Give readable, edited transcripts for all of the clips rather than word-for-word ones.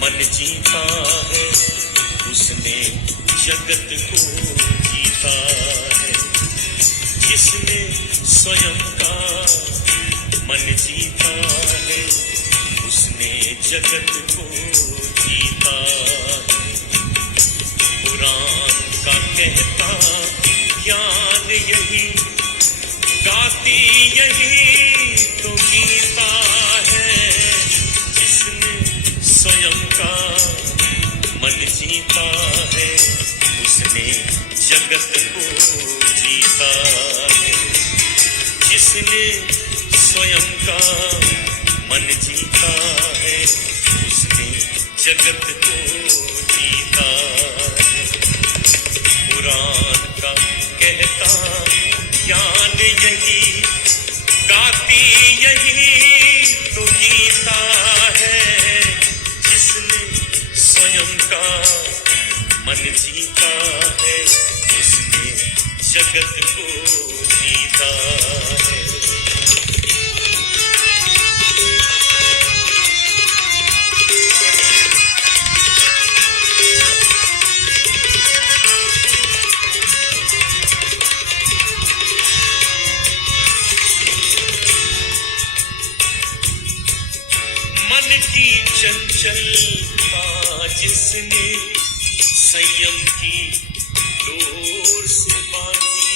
मन जीता है उसने जगत को जीता है। जिसने स्वयं का मन जीता है उसने जगत को जीता है। पुराण का कहता ज्ञान यही, गाती यही तो गीता है। जिसने स्वयं का मन जीता है उसने जगत को जीता है। जिसने स्वयं का मन जीता है उसने जगत को जीता है। पुराण का कहता ज्ञान यही, गाती यही तो गीता है। जिसने स्वयं का मन जीता है उसने जगत को जीता है। मन की चंचलता जिसने संयम की डोर से बांधी,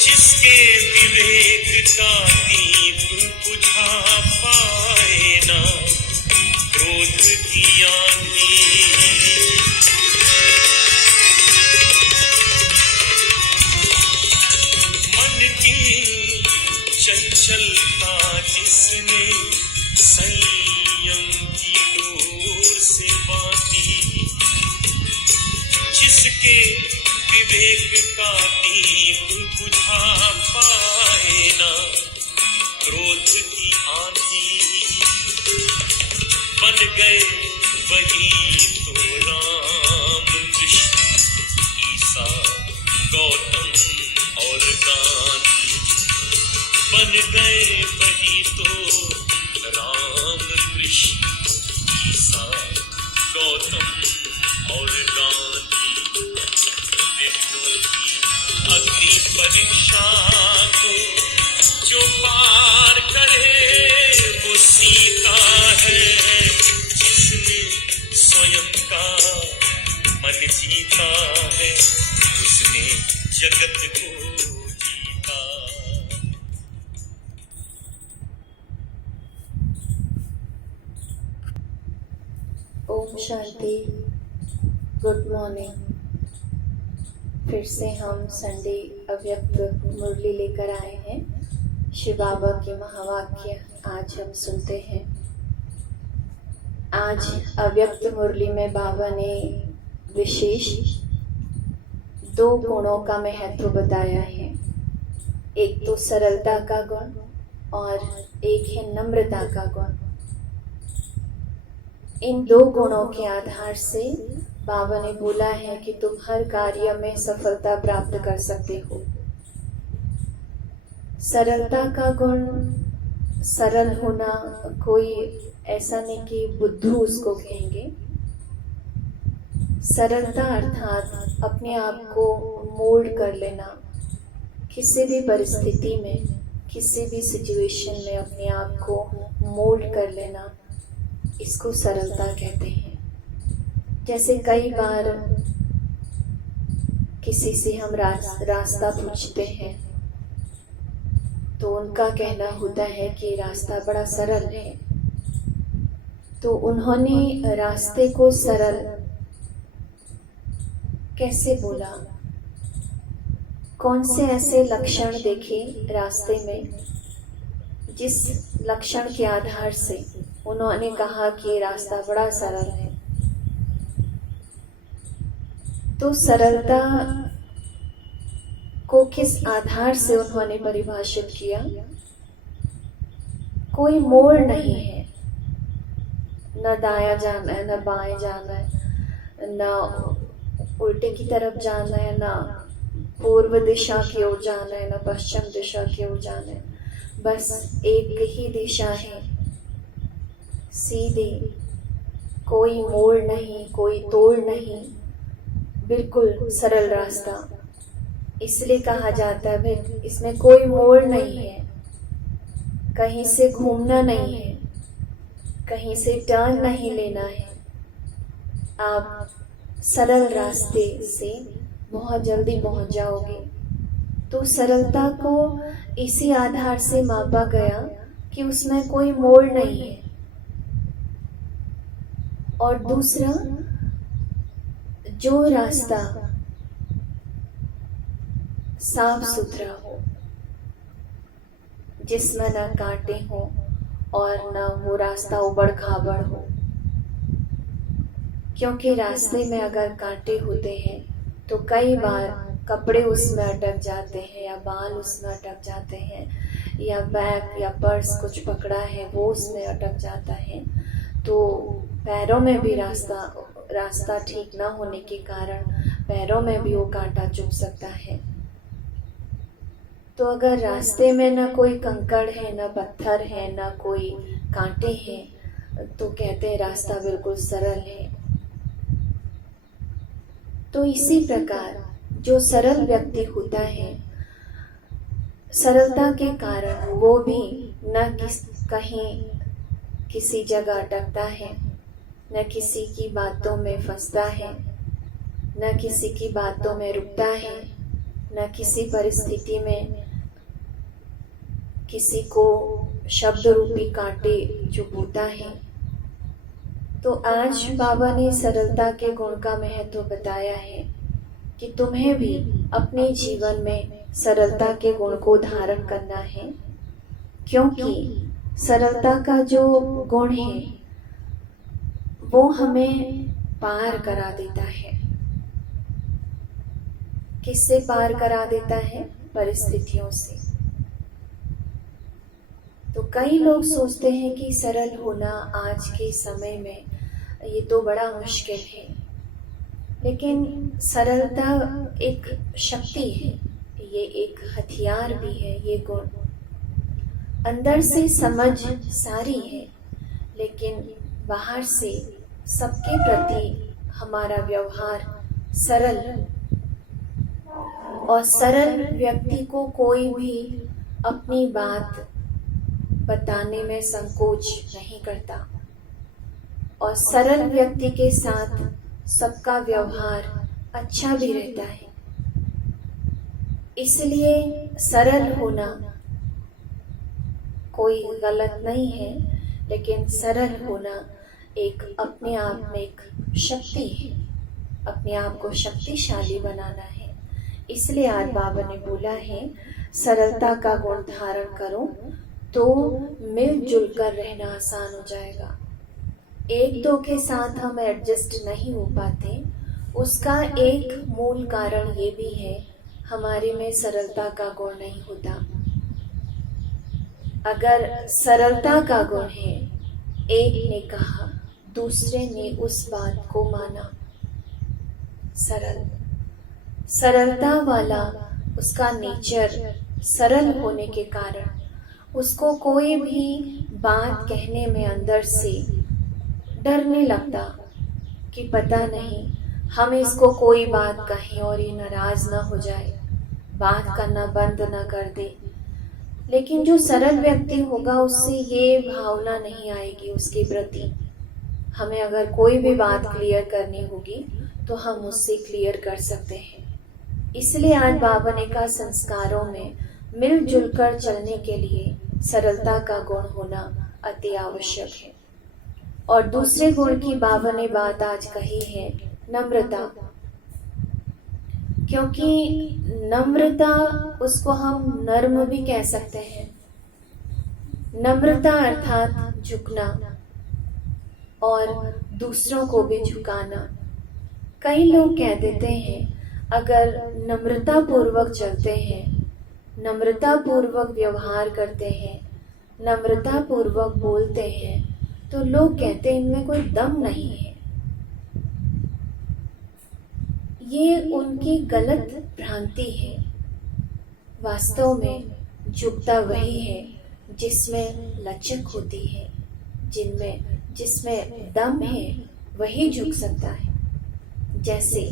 जिसके विवेक का दीप बुझा पाए ना क्रोध की आंधी। मन की चंचलता जिसने संयम की डोर से बांधी, जिसके विवेक का दीप बुझा पाए ना क्रोध की आंधी। बन गए वही तो राम कृष्ण ईसा गौतम और गांधी। बन गए वही तो राम कृष्ण ईसा गौतम और गांधी। विष्णु की अग्नि परीक्षा को जो पार करे वो सीता है। जिसने स्वयं का मन जीता है उसने जगत को जीता। ओम शांति। Good morning. फिर से हम संडे अव्यक्त मुरली लेकर आए हैं। शिव बाबा के महावाक्य आज हम सुनते हैं। आज अव्यक्त मुरली में बाबा ने विशेष 2 गुणों का महत्व बताया है। एक तो सरलता का गुण और एक है नम्रता का गुण। इन 2 गुणों के आधार से बाबा ने बोला है कि तुम हर कार्य में सफलता प्राप्त कर सकते हो। सरलता का गुण, सरल होना, कोई ऐसा नहीं कि बुद्धू उसको कहेंगे। सरलता अर्थात अपने आप को मोल्ड कर लेना, किसी भी परिस्थिति में, किसी भी सिचुएशन में अपने आप को मोल्ड कर लेना, इसको सरलता कहते हैं। जैसे कई बार किसी से हम रास्ता पूछते हैं तो उनका कहना होता है कि रास्ता बड़ा सरल है। तो उन्होंने रास्ते को सरल कैसे बोला? कौन से ऐसे लक्षण देखे रास्ते में जिस लक्षण के आधार से उन्होंने कहा कि रास्ता बड़ा सरल है? तो सरलता को किस आधार से उन्होंने परिभाषित किया? कोई मोड़ नहीं है, न दाया जाना है, न बाएं जाना है, न उल्टे की तरफ जाना है, न पूर्व दिशा की ओर जाना है, न पश्चिम दिशा की ओर जाना है। बस एक ही दिशा है, सीधे, कोई मोड़ नहीं, कोई तोड़ नहीं, बिल्कुल सरल रास्ता। इसलिए कहा जाता है भाई इसमें कोई मोड़ नहीं है, कहीं से घूमना नहीं है, कहीं से टर्न नहीं लेना है। आप सरल रास्ते से बहुत जल्दी पहुंच जाओगे। तो सरलता को इसी आधार से मापा गया कि उसमें कोई मोड़ नहीं है। और दूसरा, जो रास्ता साफ सुथरा हो, जिसमें न कांटे हो और न वो रास्ता उबड़ खाबड़ हो, क्योंकि रास्ते में अगर कांटे होते हैं तो कई बार कपड़े उसमें अटक जाते हैं या बाल उसमें अटक जाते हैं या बैग या पर्स कुछ पकड़ा है वो उसमें अटक जाता है। तो पैरों में भी रास्ता ठीक ना होने के कारण पैरों में भी वो कांटा चुभ सकता है। तो अगर रास्ते में ना कोई कंकड़ है, ना पत्थर है, ना कोई कांटे हैं, तो कहते हैं रास्ता बिल्कुल सरल है। तो इसी प्रकार जो सरल व्यक्ति होता है, सरलता के कारण वो भी न कहीं किसी जगह अटकता है, न किसी की बातों में फंसता है, न किसी की बातों में रुकता है, न किसी परिस्थिति में किसी को शब्द रूपी कांटे चुभता है। तो आज बाबा ने सरलता के गुण का महत्व बताया है कि तुम्हें भी अपने जीवन में सरलता के गुण को धारण करना है, क्योंकि सरलता का जो गुण है वो हमें पार करा देता है। किससे पार करा देता है? परिस्थितियों से। तो कई लोग सोचते हैं कि सरल होना आज के समय में ये तो बड़ा मुश्किल है, लेकिन सरलता एक शक्ति है, ये एक हथियार भी है। ये गुण अंदर से समझ सारी है, लेकिन बाहर से सबके प्रति हमारा व्यवहार सरल, और सरल व्यक्ति को कोई भी अपनी बात बताने में संकोच नहीं करता, और सरल व्यक्ति के साथ सबका व्यवहार अच्छा भी रहता है। इसलिए सरल होना कोई गलत नहीं है, लेकिन सरल होना एक अपने आप में एक शक्ति है, अपने आप को शक्तिशाली बनाना है। इसलिए आज बाबा ने बोला है सरलता का गुण धारण करो तो मिलजुल कर रहना आसान हो जाएगा। एक दो के साथ हम एडजस्ट नहीं हो पाते, उसका एक मूल कारण ये भी है हमारे में सरलता का गुण नहीं होता। अगर सरलता का गुण है, एक ने कहा, दूसरे ने उस बात को माना, सरलता वाला उसका नेचर सरल होने के कारण उसको कोई भी बात कहने में अंदर से डरने लगता कि पता नहीं हम इसको कोई बात कहें और ये नाराज ना हो जाए, बात करना बंद ना कर दे। लेकिन जो सरल व्यक्ति होगा उससे ये भावना नहीं आएगी उसके प्रति। हमें अगर कोई भी बात क्लियर करनी होगी तो हम उससे क्लियर कर सकते हैं। इसलिए आज बाबा ने कहा संस्कारों में मिलजुल कर चलने के लिए सरलता का गुण होना अति आवश्यक है। और दूसरे गुण की बाबा ने बात आज कही है नम्रता, क्योंकि नम्रता उसको हम नर्म भी कह सकते हैं। नम्रता अर्थात झुकना और दूसरों को भी झुकाना। कई लोग कह देते हैं अगर नम्रता पूर्वक चलते हैं, नम्रता पूर्वक व्यवहार करते हैं, नम्रता पूर्वक बोलते हैं, तो लोग कहते हैं इनमें कोई दम नहीं है। ये उनकी गलत भ्रांति है। वास्तव में झुकता वही है जिसमें लचक होती है, जिनमें जिसमें दम है वही झुक सकता है। जैसे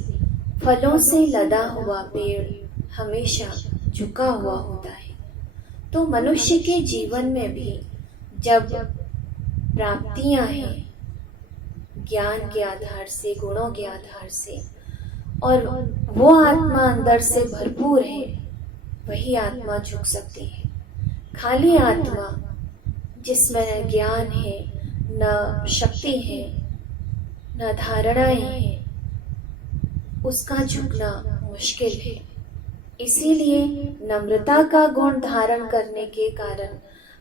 फलों से लदा हुआ पेड़ हमेशा झुका हुआ होता है, तो मनुष्य के जीवन में भी जब प्राप्तियां हैं ज्ञान के आधार से, गुणों के आधार से, और वो आत्मा अंदर से भरपूर है, वही आत्मा झुक सकती है। खाली आत्मा जिसमें न ज्ञान है, न शक्ति है, न धारणाएं हैं, उसका झुकना मुश्किल है। इसीलिए नम्रता का गुण धारण करने के कारण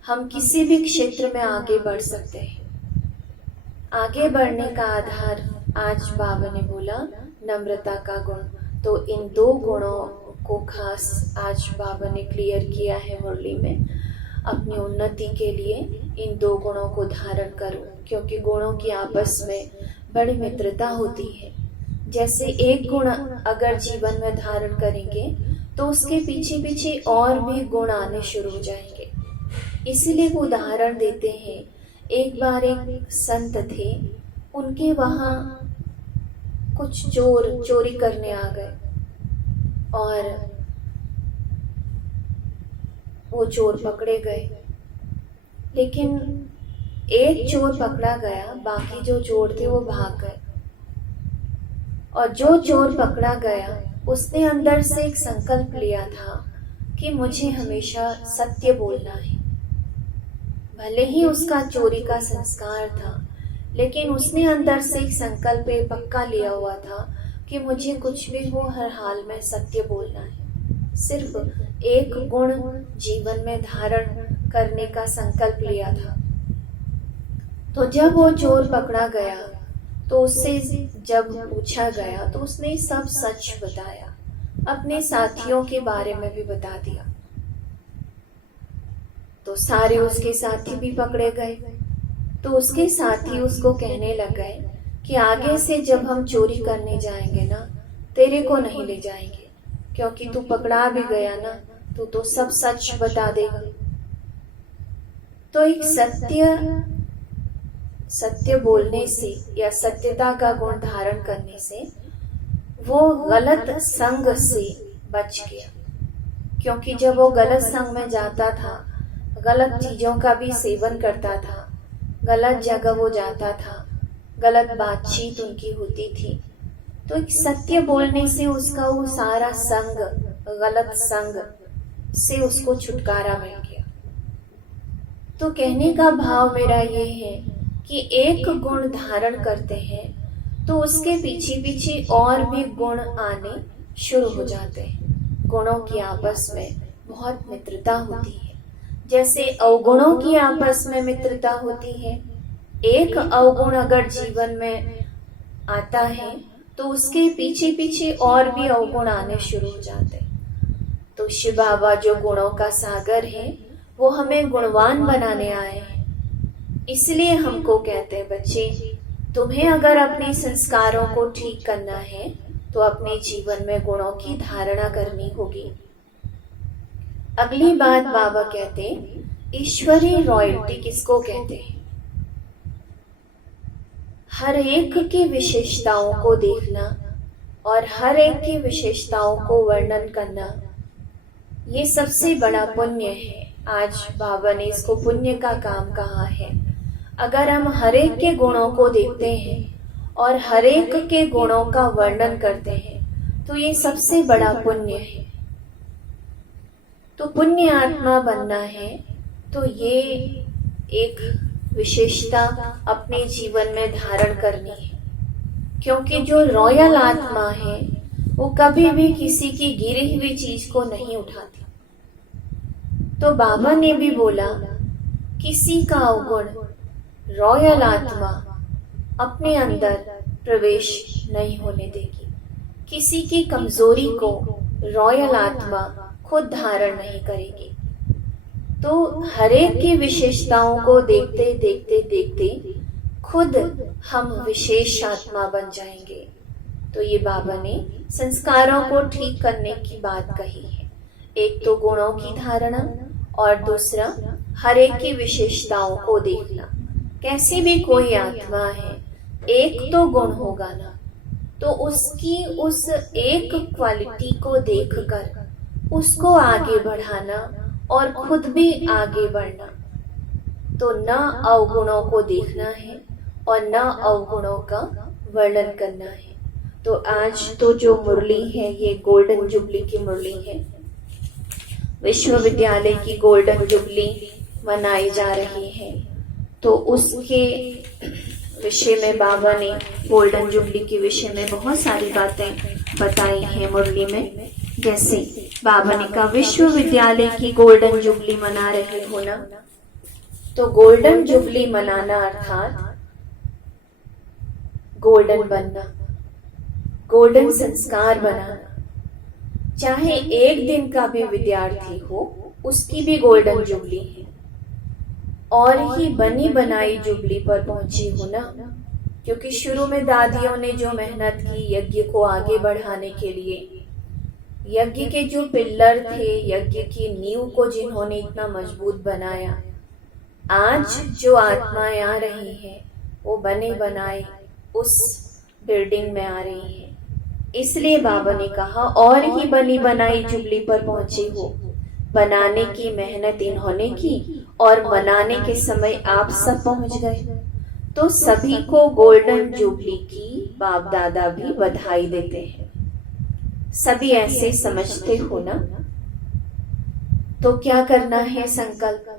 हम किसी भी क्षेत्र में आगे बढ़ सकते हैं। आगे बढ़ने का आधार आज बाबा ने बोला नम्रता का गुण, तो इन दो गुणों को खास आज बाबा ने क्लियर किया है मुरली में। अपनी उन्नति के लिए इन दो गुणों को धारण करो, क्योंकि गुणों की आपस में बड़ी मित्रता होती है। जैसे एक गुण अगर जीवन में धारण करेंगे तो उसके पीछे पीछे और भी गुण आने शुरू हो जाएंगे। इसीलिए वो उदाहरण देते हैं, एक बार एक संत थे, उनके वहाँ कुछ चोर चोरी करने आ गए और वो चोर पकड़े गए। लेकिन एक चोर पकड़ा गया, बाकी जो चोर थे वो भाग गए। और जो चोर पकड़ा गया उसने अंदर से एक संकल्प लिया था कि मुझे हमेशा सत्य बोलना है। भले ही उसका चोरी का संस्कार था, लेकिन उसने अंदर से एक संकल्प पक्का लिया हुआ था कि मुझे कुछ भी हो हर हाल में सत्य बोलना है। सिर्फ एक गुण जीवन में धारण करने का संकल्प लिया था। तो जब वो चोर पकड़ा गया तो उससे जब पूछा गया तो उसने सब सच बताया, अपने साथियों के बारे में भी बता दिया। तो सारे उसके साथी भी पकड़े गए। तो उसके साथी उसको कहने लगे कि आगे से जब हम चोरी करने जाएंगे ना, तेरे को नहीं ले जाएंगे, क्योंकि तू पकड़ा भी गया ना, तो सब सच बता देगा। तो एक सत्य बोलने से या सत्यता का गुण धारण करने से वो गलत संग से बच गया। क्योंकि जब वो गलत संग में जाता था, गलत चीजों का भी सेवन करता था, गलत जगह वो जाता था, गलत बातचीत उनकी होती थी, तो एक सत्य बोलने से उसका वो सारा संग, गलत संग से उसको छुटकारा मिल गया। तो कहने का भाव मेरा ये है कि एक गुण धारण करते हैं तो उसके पीछे पीछे और भी गुण आने शुरू हो जाते हैं। गुणों की आपस में बहुत मित्रता होती है। जैसे अवगुणों की आपस में मित्रता होती है, एक अवगुण अगर जीवन में आता है तो उसके पीछे पीछे और भी अवगुण आने शुरू हो जाते हैं। तो शिव बाबा जो गुणों का सागर है, वो हमें गुणवान बनाने आए हैं। इसलिए हमको कहते हैं, बच्चे तुम्हें अगर अपने संस्कारों को ठीक करना है तो अपने जीवन में गुणों की धारणा करनी होगी। अगली बात बाबा कहते, ईश्वरीय रॉयल्टी किसको कहते हैं? हर एक की विशेषताओं को देखना और हर एक की विशेषताओं को वर्णन करना, ये सबसे बड़ा पुण्य है। आज बाबा ने इसको पुण्य का काम कहा है। अगर हम हर एक के गुणों को देखते हैं और हर एक के गुणों का वर्णन करते हैं तो ये सबसे बड़ा पुण्य है। तो पुण्य आत्मा बनना है तो ये एक विशेषता अपने जीवन में धारण करनी है। क्योंकि जो रॉयल आत्मा है वो कभी भी किसी की गिरी हुई चीज को नहीं उठाती। तो बाबा ने भी बोला, किसी का अवगुण रॉयल आत्मा अपने अंदर प्रवेश नहीं होने देगी। किसी की कमजोरी को रॉयल आत्मा खुद धारण नहीं करेगी। तो हर एक की विशेषताओं को देखते देखते देखते खुद हम विशेष आत्मा बन जाएंगे। तो ये बाबा ने संस्कारों को ठीक करने की बात कही है। एक तो गुणों की धारणा और दूसरा हर एक की विशेषताओं को देखना। कैसी भी कोई आत्मा है, एक तो गुण होगा ना, तो उसकी उस एक क्वालिटी को देखकर उसको आगे बढ़ाना और खुद भी आगे बढ़ना। तो न अवगुणों को देखना है और न अवगुणों का वर्णन करना है। तो आज तो जो मुरली है ये गोल्डन जुबली की मुरली है। विश्वविद्यालय की गोल्डन जुबली मनाई जा रही है, तो उसके विषय में बाबा ने गोल्डन जुबली के विषय में बहुत सारी बातें बताई हैं मुरली में। जैसे बाबा ने कहा विश्वविद्यालय की गोल्डन जुबली मना रहे हो ना, तो गोल्डन जुबली मनाना अर्थात गोल्डन बनना, गोल्डन संस्कार बनाना। चाहे एक दिन का भी विद्यार्थी हो, उसकी भी गोल्डन जुबली है। और ही बनी बनाई जुबली पर पहुंची हो ना, क्योंकि शुरू में दादियों ने जो मेहनत की यज्ञ को आगे बढ़ाने के लिए, यज्ञ के जो पिल्लर थे, यज्ञ की नींव को जिन्होंने इतना मजबूत बनाया, आज जो आत्माएं आ रही हैं वो बने बनाए उस बिल्डिंग में आ रही है। इसलिए बाबा ने कहा और ही बनी बनाई जुबली पर पहुंचे हो। बनाने की मेहनत इन्होंने की और मनाने के समय आप सब पहुंच गए। तो सभी को गोल्डन जुबली की बाप दादा भी बधाई देते हैं। सभी ऐसे समझते हो ना। तो क्या करना है संकल्प?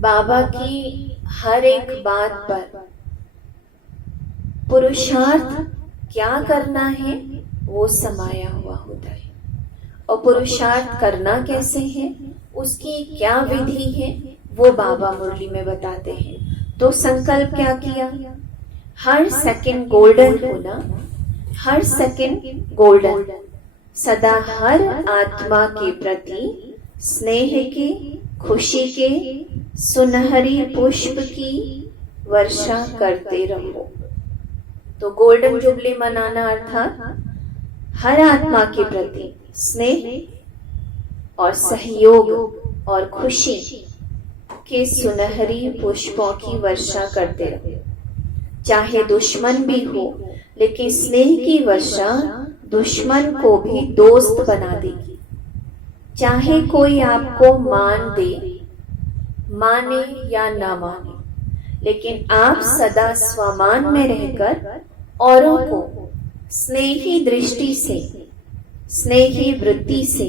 बाबा की हर एक बात पर पुरुषार्थ क्या करना है वो समाया हुआ होता है। और पुरुषार्थ करना कैसे है, उसकी क्या विधि है, वो बाबा मुरली में बताते हैं। तो संकल्प क्या किया? हर सेकंड गोल्डन होना, हर सेकंड गोल्डन, सदा हर आत्मा के प्रति स्नेह के, खुशी के सुनहरी पुष्प की वर्षा करते रहो। तो गोल्डन जुबली मनाना अर्थात हर आत्मा के प्रति स्नेह और सहयोग और खुशी के सुनहरी पुष्पों की वर्षा करते रहो। चाहे दुश्मन भी हो, लेकिन स्नेह की वर्षा दुश्मन को भी दोस्त बना देगी। चाहे कोई आपको मान दे, माने या ना माने, लेकिन आप सदा स्वमान में रहकर औरों को स्नेही दृष्टि से, स्नेही वृत्ति से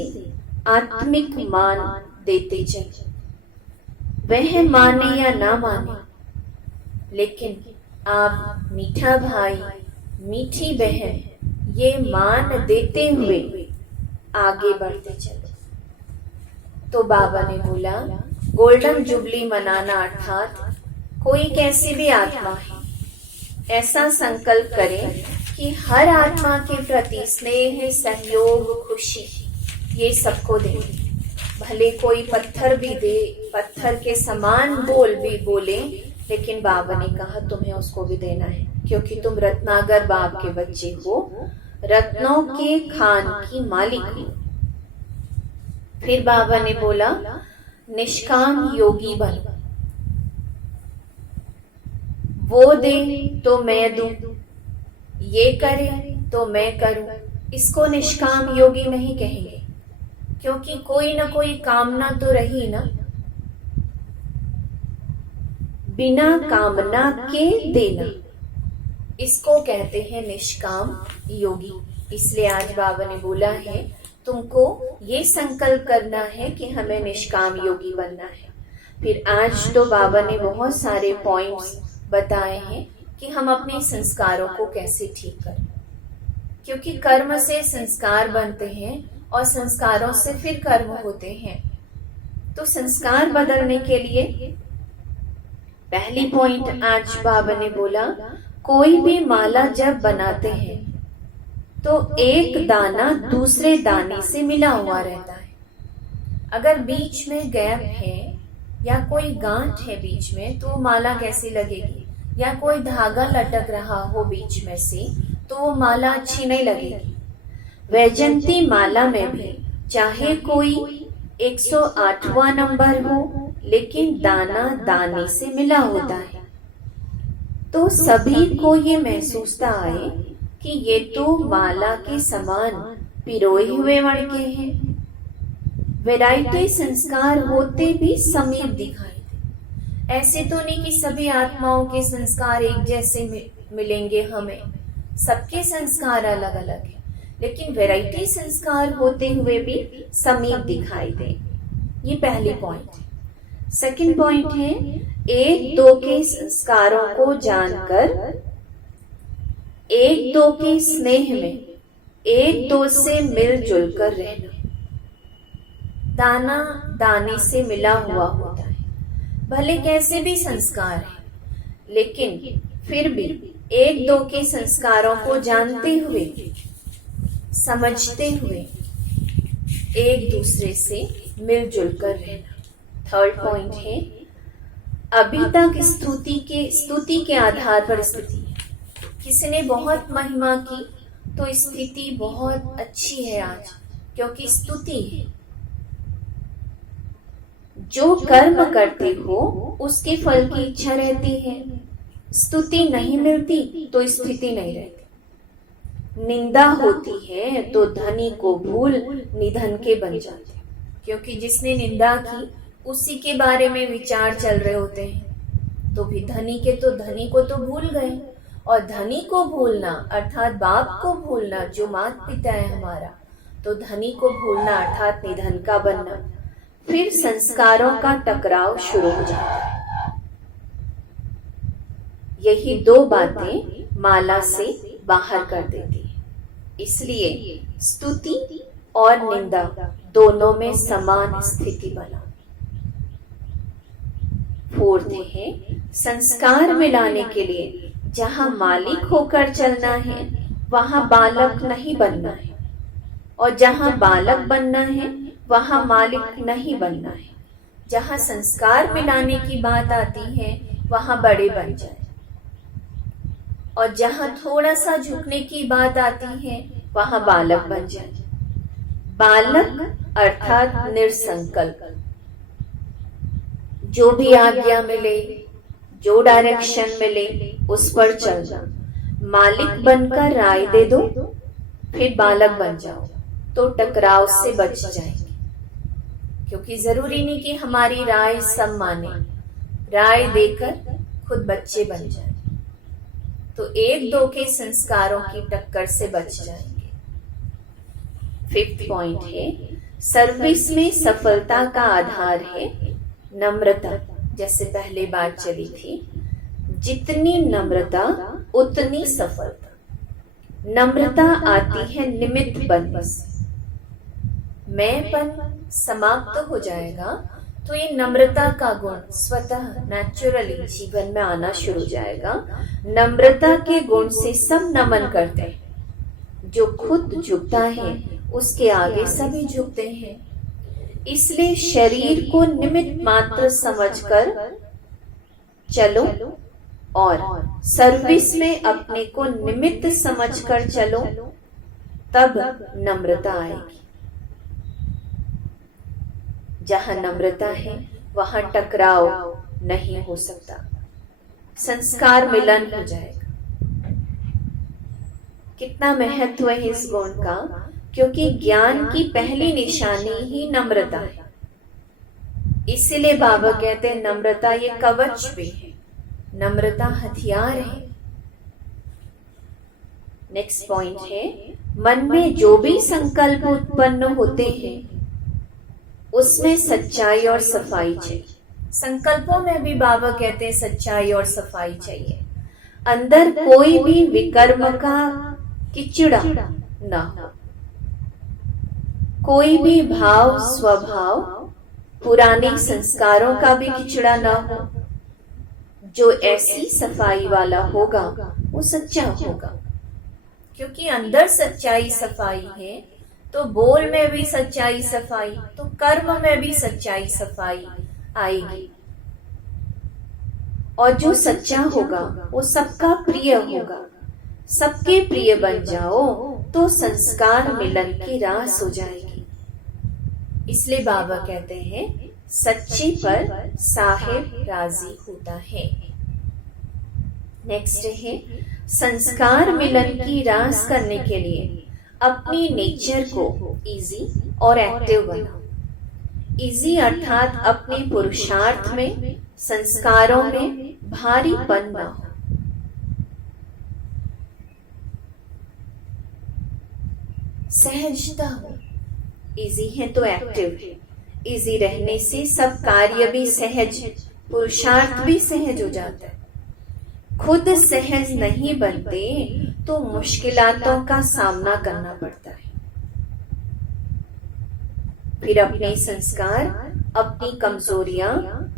आत्मिक मान देते चले। वह माने या ना माने, लेकिन आप मीठा भाई, मीठी बहन ये मान देते हुए आगे बढ़ते चले। तो बाबा ने बोला गोल्डन जुबली मनाना अर्थात कोई कैसी भी आत्मा है, ऐसा संकल्प करें कि हर आत्मा के प्रति स्नेह, सहयोग, खुशी ये सबको दे। भले कोई पत्थर भी दे, पत्थर के समान बोल भी बोले, लेकिन बाबा ने कहा तुम्हें उसको भी देना है, क्योंकि तुम रत्नागर बाप के बच्चे हो, रत्नों के खान की मालिक हो। फिर बाबा ने बोला निष्काम योगी बन, वो दे तो मैं दूं, ये करे तो मैं करूं। इसको निष्काम योगी नहीं कहेंगे, क्योंकि कोई ना कोई कामना तो रही ना। बिना कामना के देना, इसको कहते हैं निष्काम योगी। इसलिए आज बाबा ने बोला है तुमको ये संकल्प करना है कि हमें निष्काम योगी बनना है। फिर आज तो बाबा ने बहुत सारे पॉइंट्स बताए हैं कि हम अपने संस्कारों को कैसे ठीक करें, क्योंकि कर्म से संस्कार बनते हैं और संस्कारों से फिर कर्म होते हैं। तो संस्कार बदलने के लिए पहली पॉइंट आज बाबा ने बोला कोई भी माला जब बनाते हैं तो एक दाना दूसरे दाने से मिला हुआ रहता है। अगर बीच में गैप है या कोई गांठ है बीच में, तो माला कैसी लगेगी? या कोई धागा लटक रहा हो बीच में से, तो वो माला अच्छी नहीं लगेगी। वैजंती माला में भी चाहे कोई 108वां नंबर हो लेकिन दाना दाने से मिला होता है। तो सभी को ये महसूसता आए कि ये तो माला के समान पिरोए हुए मणके हैं। वैरायटी संस्कार होते भी समीप दिखाई दे। ऐसे तो नहीं कि सभी आत्माओं के संस्कार एक जैसे मिलेंगे हमें, सबके संस्कार अलग अलग हैं, लेकिन वैरायटी संस्कार होते हुए भी समीप दिखाई दे। ये पहली पॉइंट है। सेकंड पॉइंट है, एक दो के संस्कारों को जानकर, एक दो के स्नेह में एक दो से मिलजुल कर रहना। दाना दाने से मिला हुआ होता है, भले कैसे भी संस्कार है, लेकिन फिर भी एक दो के संस्कारों को जानते हुए, समझते हुए एक दूसरे से मिलजुल कर रहना। थर्ड पॉइंट है, अभी तक स्तुति के आधार पर स्थिति है। किसी ने बहुत महिमा की तो स्थिति बहुत अच्छी है आज, क्योंकि स्तुति है। जो कर्म करते हो उसके फल की इच्छा रहती है। स्तुति नहीं मिलती तो स्थिति नहीं रहती। निंदा होती है तो धनी को भूल निधन के बन जाते, क्योंकि जिसने निंदा की उसी के बारे में विचार चल रहे होते हैं। तो भी धनी को तो भूल गए, और धनी को भूलना अर्थात बाप को भूलना जो माता पिता है हमारा, तो धनी को भूलना अर्थात निधन का बनना। फिर संस्कारों का टकराव शुरू हो जाता है। यही दो बातें माला से बाहर कर देती है। इसलिए स्तुति और निंदा दोनों में समान स्थिति बना। फोर्थ है, संस्कार मिलाने के लिए जहां मालिक होकर चलना है वहां बालक नहीं बनना है, और जहां बालक बनना है वहां मालिक नहीं बनना है। जहां संस्कार मिलाने की बात आती है वहां बड़े बन जाए, और जहां थोड़ा सा झुकने की बात आती है वहां बालक बन जाए। बालक अर्थात निरसंकल्प, जो भी आज्ञा मिले, जो डायरेक्शन मिले उस पर चलना। मालिक बनकर राय दे दो फिर बालक बन जाओ तो टकराव से बच जाएंगे, क्योंकि जरूरी नहीं कि हमारी राय सब माने। राय देकर खुद बच्चे बन जाए तो एक दो के संस्कारों की टक्कर से बच जाएंगे। फिफ्थ पॉइंट है, सर्विस में सफलता का आधार है नम्रता। जैसे पहले बात चली थी, जितनी नम्रता उतनी सफलता। नम्रता आती है निमित्तपन से। मैंपन समाप्त हो जाएगा तो ये नम्रता का गुण स्वतः नेचुरली जीवन में आना शुरू हो जाएगा। नम्रता के गुण से सब नमन करते हैं। जो खुद झुकता है उसके आगे सभी झुकते हैं। इसलिए शरीर को निमित्त मात्र समझकर चलो, और सर्विस में अपने को निमित्त समझकर चलो, तब नम्रता आएगी। जहां नम्रता है वहां टकराव नहीं हो सकता, संस्कार मिलन हो जाएगा। कितना महत्व है इस गुण का, क्योंकि ज्ञान की पहली निशानी ही नम्रता है। इसीलिए बाबा कहते हैं नम्रता ये कवच भी है, नम्रता हथियार है। नेक्स्ट पॉइंट है, मन में जो भी संकल्प उत्पन्न होते हैं उसमें सच्चाई और सफाई चाहिए। संकल्पों में भी बाबा कहते हैं सच्चाई और सफाई चाहिए। अंदर कोई भी विकर्म का किचड़ा ना हो, कोई भी भाव स्वभाव पुराने संस्कारों का भी किचड़ा ना हो। जो ऐसी सफाई वाला होगा वो सच्चा होगा, क्योंकि अंदर सच्चाई सफाई है तो बोल में भी सच्चाई सफाई, तो कर्म में भी सच्चाई सफाई आएगी। और जो सच्चा होगा वो सबका प्रिय होगा। सबके प्रिय बन जाओ तो संस्कार मिलन की रास हो जाएगी। इसलिए बाबा कहते हैं सच्चे पर साहिब राजी होता है। नेक्स्ट है, संस्कार मिलन की रास करने के लिए अपनी नेचर को इजी और एक्टिव बनाओ। इजी अर्थात अपने पुरुषार्थ में, संस्कारों में भारीपन न हो। सहजता हो। इजी है तो एक्टिव है। इजी रहने से सब कार्य भी सहज, पुरुषार्थ भी सहज हो जाता है। खुद सहज नहीं बनते तो मुश्किलातों का सामना करना पड़ता है। फिर अपने संस्कार, अपनी कमजोरियां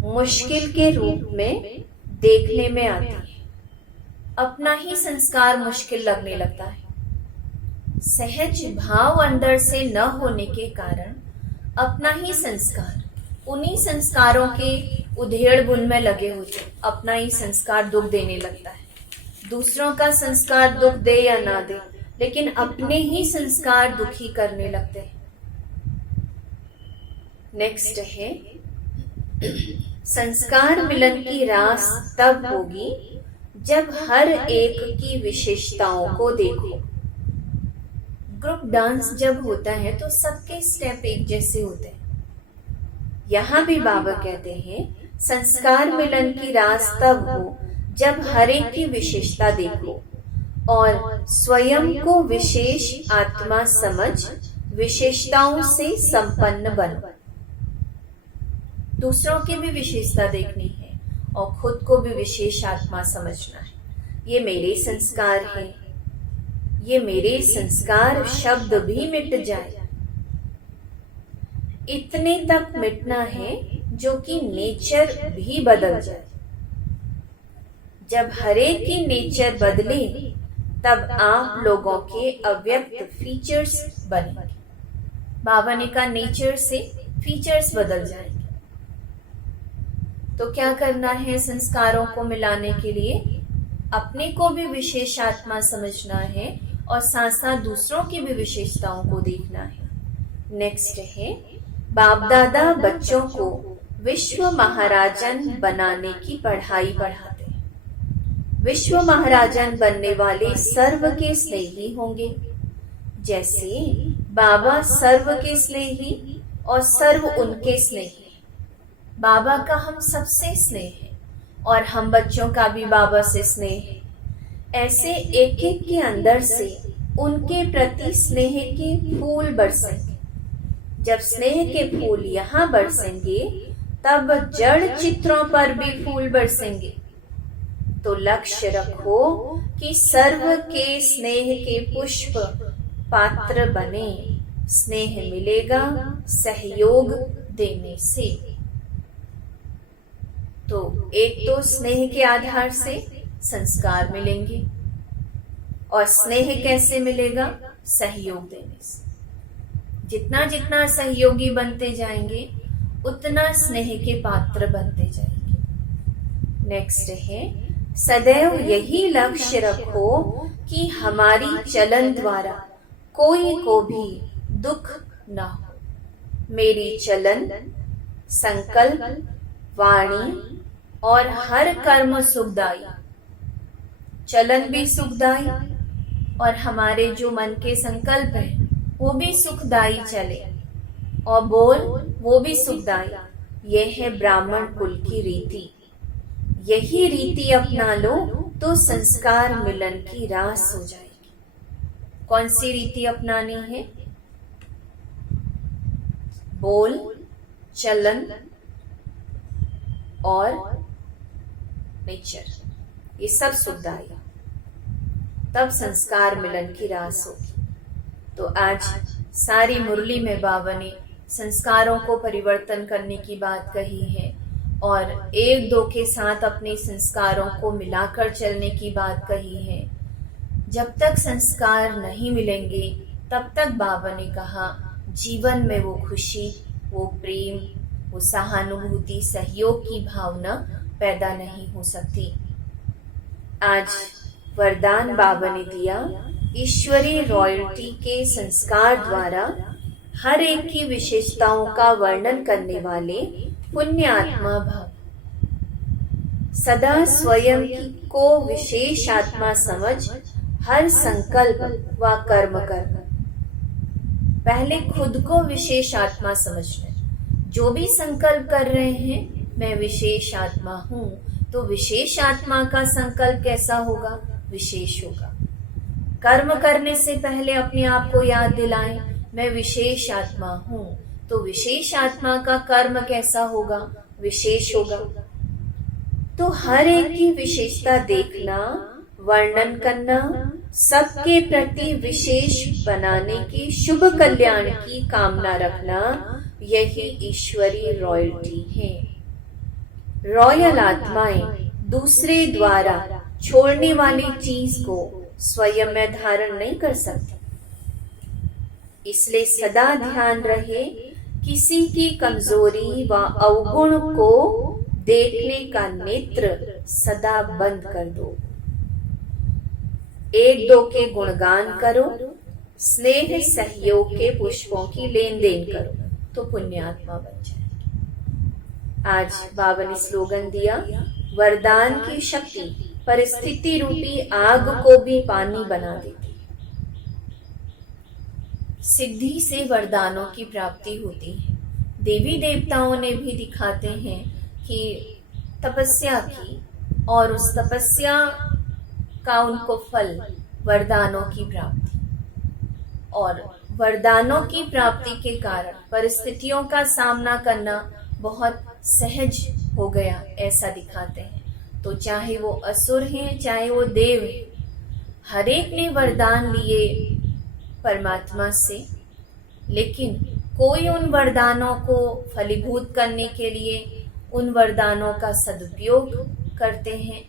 मुश्किल के रूप में देखने में आती है। अपना ही संस्कार मुश्किल लगने लगता है। सहज भाव अंदर से न होने के कारण अपना ही संस्कार, उन्हीं संस्कारों के उधेड़ बुन में लगे होते, अपना ही संस्कार दुख देने लगता है। दूसरों का संस्कार दुख दे या ना दे, लेकिन अपने ही संस्कार दुखी करने लगते हैं। नेक्स्ट है, संस्कार मिलन की रास तब होगी जब हर एक की विशेषताओं को देखो। ग्रुप डांस जब होता है तो सबके स्टेप एक जैसे होते हैं। यहाँ भी बाबा कहते हैं, संस्कार मिलन की रास तब हो जब हर एक की विशेषता देखो और स्वयं को विशेष आत्मा समझ विशेषताओं से संपन्न बनो। दूसरों की भी विशेषता देखनी है और खुद को भी विशेष आत्मा समझना है। ये मेरे संस्कार हैं, ये मेरे संस्कार शब्द भी मिट जाए, इतने तक मिटना है जो कि नेचर भी बदल जाए। जब हरेक की नेचर बदले तब आप लोगों के अव्यक्त फीचर्स बनेंगे। बाबा ने कहा नेचर से फीचर्स बदल जाएंगे। तो क्या करना है संस्कारों को मिलाने के लिए? अपने को भी विशेष आत्मा समझना है और साथ साथ दूसरों की भी विशेषताओं को देखना है। नेक्स्ट है, बाप दादा बच्चों को विश्व महाराजन बनाने की पढ़ाई पढ़ाते हैं। विश्व महाराजन बनने वाले सर्व के स्नेही होंगे। जैसे बाबा सर्व के स्नेही और सर्व उनके स्नेही। बाबा का हम सबसे स्नेह है और हम बच्चों का भी बाबा से स्नेह है। ऐसे एक एक के अंदर से उनके प्रति स्नेह के फूल बरसेंगे। जब स्नेह के फूल यहाँ बरसेंगे तब जड़ चित्रों पर भी फूल बरसेंगे। तो लक्ष्य रखो कि सर्व के स्नेह के पुष्प पात्र बने। स्नेह मिलेगा सहयोग देने से। तो एक तो स्नेह के आधार से संस्कार मिलेंगे और स्नेह कैसे मिलेगा? सहयोग देने से। जितना जितना सहयोगी बनते जाएंगे उतना स्नेह के पात्र बनते जाएंगे। नेक्स्ट है, सदैव यही लक्ष्य रखो कि हमारी चलन द्वारा कोई को भी दुख न हो। मेरी चलन, संकल्प, वाणी और हर कर्म सुखदायी। चलन भी सुखदायी और हमारे जो मन के संकल्प हैं वो भी सुखदायी चले और बोल वो भी सुखदायी। यह है ब्राह्मण कुल की रीति। यही रीति अपना लो तो संस्कार मिलन की रास हो जाएगी। कौन सी रीति अपनानी है? बोल, चलन और नेचर, ये सब सुखदायी, तब संस्कार मिलन की रास होगी। तो आज सारी मुरली में बाबा ने संस्कारों को परिवर्तन करने की बात कही है और एक दो के साथ अपने संस्कारों को मिलाकर चलने की बात कही है। जब तक संस्कार नहीं मिलेंगे तब तक बाबा ने कहा जीवन में वो खुशी, वो प्रेम, वो सहानुभूति, सहयोग की भावना पैदा नहीं हो सकती। आज वरदान बाबा ने दिया, ईश्वरीय रॉयल्टी के संस्कार द्वारा हर एक की विशेषताओं का वर्णन करने वाले पुण्यात्मा भव। सदा स्वयं को विशेष आत्मा समझ हर संकल्प व कर्म करना। पहले खुद को विशेष आत्मा समझना। जो भी संकल्प कर रहे हैं मैं विशेष आत्मा हूँ, तो विशेष आत्मा का संकल्प कैसा होगा? विशेष होगा। कर्म करने से पहले अपने आप को याद दिलाएं मैं विशेष आत्मा हूँ, तो विशेष आत्मा का कर्म कैसा होगा? विशेष होगा। तो हर एक की विशेषता देखना, वर्णन करना, सबके प्रति विशेष बनाने की, शुभ कल्याण की कामना रखना, यही ईश्वरीय रॉयल्टी है। रॉयल आत्माएं दूसरे द्वारा छोड़ने वाली चीज को स्वयं में धारण नहीं कर सकती। इसलिए सदा ध्यान रहे, किसी की कमजोरी व अवगुण को देखने का नेत्र सदा बंद कर दो। एक दो के गुणगान करो, स्नेह सहयोग के पुष्पों की लेन देन करो, तो पुण्यात्मा बन जाएंगे। आज बाबा ने स्लोगन दिया, वरदान की शक्ति परिस्थिति रूपी आग को भी पानी बना देती। सिद्धि से वरदानों की प्राप्ति होती है। देवी देवताओं ने भी दिखाते हैं कि तपस्या की, और उस तपस्या का उनको फल वरदानों की प्राप्ति, और वरदानों की प्राप्ति के कारण परिस्थितियों का सामना करना बहुत सहज हो गया, ऐसा दिखाते हैं। तो चाहे वो असुर हैं, चाहे वो देव हैं, हर एक ने वरदान लिए परमात्मा से, लेकिन कोई उन वरदानों को फलीभूत करने के लिए उन वरदानों का सदुपयोग करते हैं,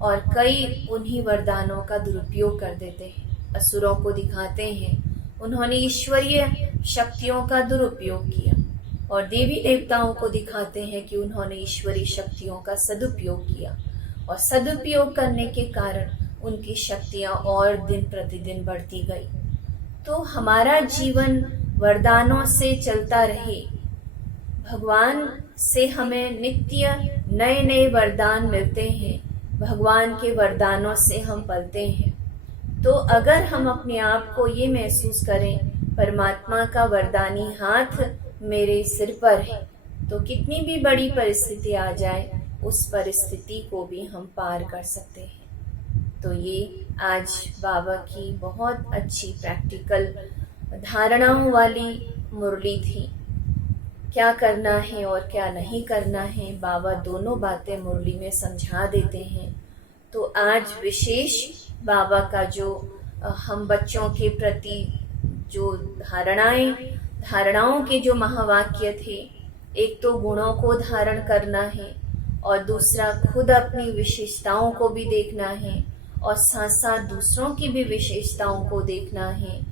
और कई उन्हीं वरदानों का दुरुपयोग कर देते हैं। असुरों को दिखाते हैं उन्होंने ईश्वरीय शक्तियों का दुरुपयोग किया, और देवी देवताओं को दिखाते हैं कि उन्होंने ईश्वरीय शक्तियों का सदुपयोग किया, और सदुपयोग करने के कारण उनकी शक्तियां और दिन प्रतिदिन बढ़ती गई। तो हमारा जीवन वरदानों से चलता रहे। भगवान से हमें नित्य नए नए वरदान मिलते हैं, भगवान के वरदानों से हम पलते हैं। तो अगर हम अपने आप को ये महसूस करें, परमात्मा का वरदानी हाथ मेरे सिर पर है, तो कितनी भी बड़ी परिस्थिति आ जाए, उस परिस्थिति को भी हम पार कर सकते हैं। तो ये आज बाबा की बहुत अच्छी प्रैक्टिकल धारणाओं वाली मुरली थी। क्या करना है और क्या नहीं करना है, बाबा दोनों बातें मुरली में समझा देते हैं। तो आज विशेष बाबा का जो हम बच्चों के प्रति जो धारणाओं के जो महावाक्य थे, एक तो गुणों को धारण करना है, और दूसरा खुद अपनी विशेषताओं को भी देखना है, और साथ साथ दूसरों की भी विशेषताओं को देखना है।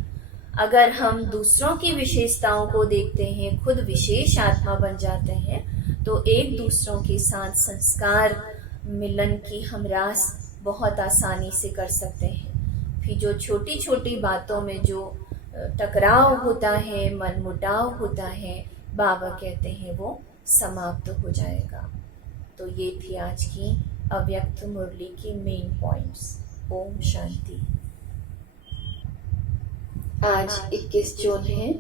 अगर हम दूसरों की विशेषताओं को देखते हैं, खुद विशेष आत्मा बन जाते हैं, तो एक दूसरों के साथ संस्कार मिलन की हम रास बहुत आसानी से कर सकते हैं। फिर जो छोटी छोटी बातों में जो टकराव होता है, मनमुटाव होता है, बाबा कहते हैं वो समाप्त हो जाएगा। तो ये थी आज की अव्यक्त मुरली की मेन पॉइंट्स। ओम शांति। आज 21 जून है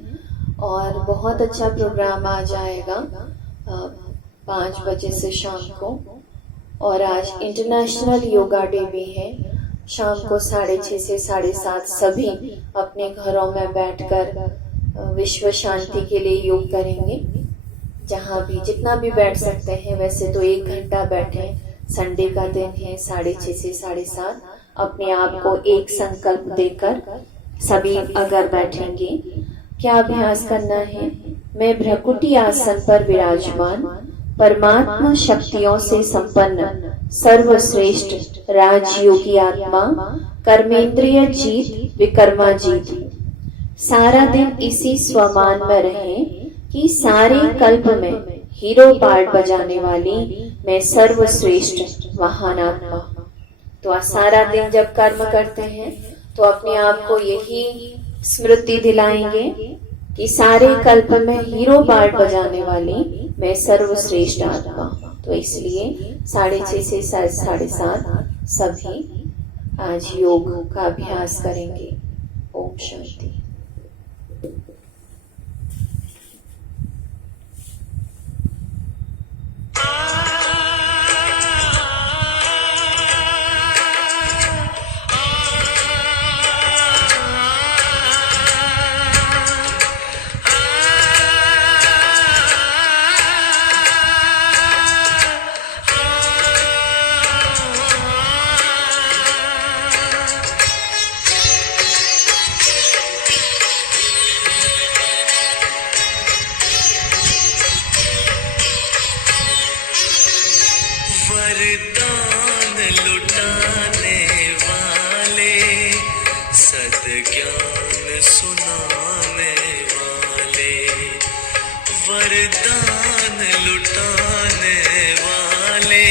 और बहुत अच्छा प्रोग्राम आ जाएगा 5 बजे से शाम को, और आज इंटरनेशनल योगा डे भी है। शाम को 6:30 से 7:30 सभी अपने घरों में बैठकर विश्व शांति के लिए योग करेंगे। जहाँ भी जितना भी बैठ सकते हैं, वैसे तो 1 घंटा बैठें। संडे का दिन है, 6:30 से 7:30 अपने आप को एक संकल्प देकर सभी अगर बैठेंगे। क्या अभ्यास करना है? मैं भ्रकुटी आसन पर विराजमान, परमात्मा शक्तियों से संपन्न, सर्वश्रेष्ठ राजयोगी आत्मा, कर्मेंद्रिय जीत, विकर्मा जीत। सारा दिन इसी स्वमान में रहें कि सारे कल्प में हीरो पार्ट बजाने वाली मैं सर्वश्रेष्ठ महान आत्मा। तो सारा दिन जब कर्म करते हैं तो अपने आप को यही स्मृति दिलाएंगे कि सारे कल्प में हीरो पार्ट बजाने वाली मैं सर्वश्रेष्ठ आत्मा। तो इसलिए 6:30 से 7:30 सभी आज योग का अभ्यास करेंगे। ओम शांति। वरदान लुटाने वाले, सद्ज्ञान सुनाने वाले, वरदान लुटाने वाले,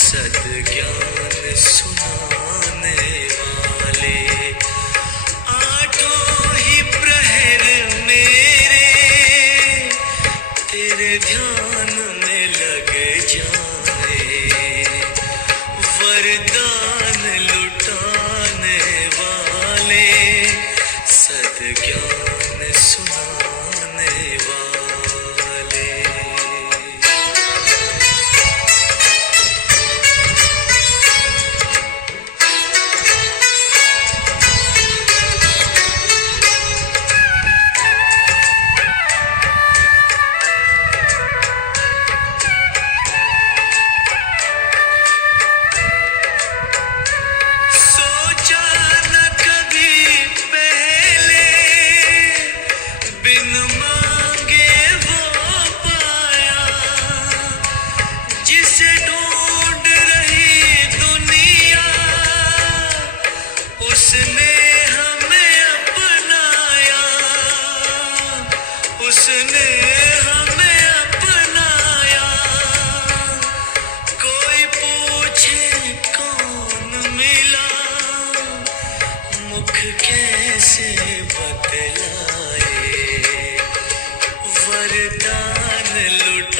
सद्ज्ञान सुनाने वाले, आठों ही प्रहर मेरे तेरे ध्यान में लग जाए, वरदान लुटाने वाले, सद्ज्ञान सुनाने वाले। सोचा न कभी पहले, बिन मांगे वो पाया, जिसे ढूंढ रही दुनिया, उसने हमें अपनाया, उसने हमें अपनाया। कोई पूछे कौन मिला, मुख कैसे बतलाए, वरदान लुट